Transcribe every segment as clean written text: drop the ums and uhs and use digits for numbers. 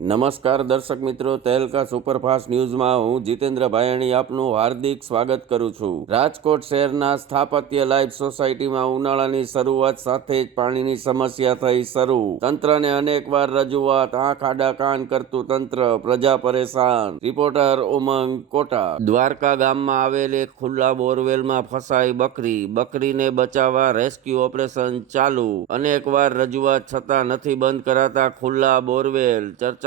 નમસ્કાર દર્શક મિત્રો, તહેલકા સુપરફાસ્ટ ન્યૂઝમાં હું જીતેન્દ્ર ભાયાણી આપનું હાર્દિક સ્વાગત કરું છું। રાજકોટ શહેરના સ્થાપત્ય લાઇફ સોસાયટીમાં ઉનાળાની શરૂઆત સાથે જ પાણીની સમસ્યા થઈ શરૂ। તંત્રને અનેકવાર રજૂઆત, આંખ આડા કાન કરતું તંત્ર, પ્રજા પરેશાન। રિપોર્ટર ઉમંગ કોટા। દ્વારકા ગામમાં આવેલ એક ખુલ્લા બોરવેલમાં ફસાઈ બકરીને બચાવવા રેસ્ક્યુ ઓપરેશન ચાલુ। અનેકવાર રજૂઆત છતાં નથી બંધ કરાતા ખુલ્લા બોરવેલ, ચર્ચાતો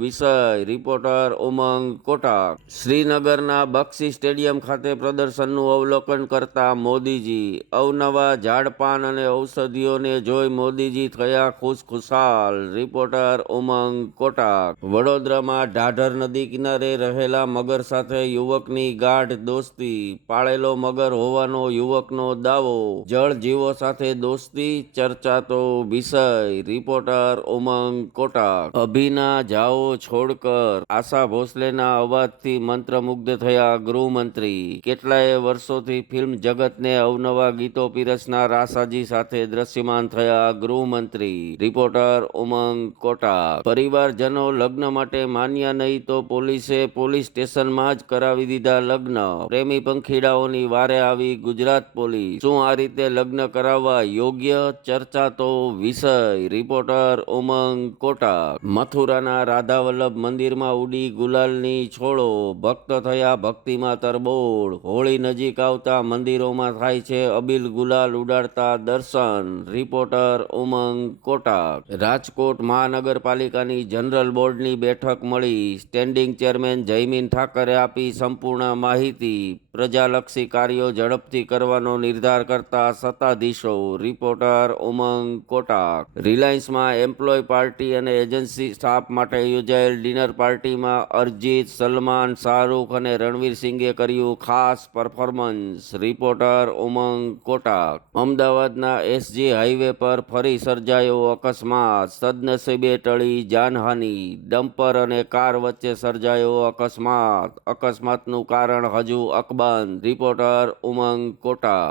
વિષય। રિપોર્ટર ઉમંગ કોટા। શ્રીનગરના બક્ષી સ્ટેડિયમ ખાતે પ્રદર્શનનું અવલોકન કરતા મોદીજી। અવનવા ઝાડપાન અને ઔષધિઓને જોઈ મોદીજી થયા ખુશખુશાલ। રિપોર્ટર ઉમંગ કોટા। વડોદરામાં ઢાઢર નદી કિનારે રહેલા મગર સાથે યુવકની ગાઢ દોસ્તી, પાળેલો મગર હોવાનો યુવકનો દાવો। જળજીવો સાથે દોસ્તી, ચર્ચાતો વિષય। રિપોર્ટર ઉમંગ કોટા। અભિના જાઓ છોડકર, આશા ભોસલેના અવાજથી મંત્રમુગ્ધ થયા ગૃહમંત્રી। કેટલાય વર્ષોથી ફિલ્મ જગતને અવનવા ગીતો પીરસનાર આશાજી સાથે દ્રશ્યમાન થયા ગૃહમંત્રી। રિપોર્ટર ઉમંગ કોટા। પરિવારજનો લગ્ન માટે માન્યા નહીં તો પોલીસે પોલીસ સ્ટેશનમાં જ કરાવી દીધા લગ્ન। પ્રેમી પંખીડાઓની વારે આવી ગુજરાત પોલીસ। શું આ રીતે લગ્ન કરાવવા યોગ્ય? ચર્ચાતો વિષય। રિપોર્ટર ઉમંગ કોટા। મથુરાના રાધાવલ્લભ મંદિરમાં ઉડી ગુલાલની છોડો, ભક્ત થયા ભક્તિમાં તરબોળ। હોળી નજીક આવતા મંદિરોમાં થાય છે અબીલ ગુલાલ ઉડાડતા દર્શન। રિપોર્ટર ઉમંગ કોટા। રાજકોટ મહાનગરપાલિકાની જનરલ બોર્ડની બેઠક મળી, સ્ટેન્ડિંગ ચેરમેન જયમીન ઠાકરે આપી સંપૂર્ણ માહિતી। પ્રજાલક્ષી કાર્યો ઝડપથી કરવાનો નિર્ધાર કરતા સત્તાધીશો। રિપોર્ટર ઉમંગ કોટા। રિલાયન્સમાં એમ્પ્લોય પાર્ટી અને એજન્સી સ્ટાફ માટે યોજાયેલ ડિનર પાર્ટીમાં અરિજીત, સલમાન, શાહરૂખ અને રણવીર સિંઘે કર્યું ખાસ પરફોર્મન્સ। રિપોર્ટર ઉમંગ કોટા। અમદાવાદના એસજી હાઈવે પર ફરી સર્જાયો અકસ્માત, સદનસીબે ટળી જાનહાનિ। ડમ્પર અને કાર વચ્ચે સર્જાયો અકસ્માતનું કારણ હજુ અકબંધ। રિપોર્ટર ઉમંગ કોટા।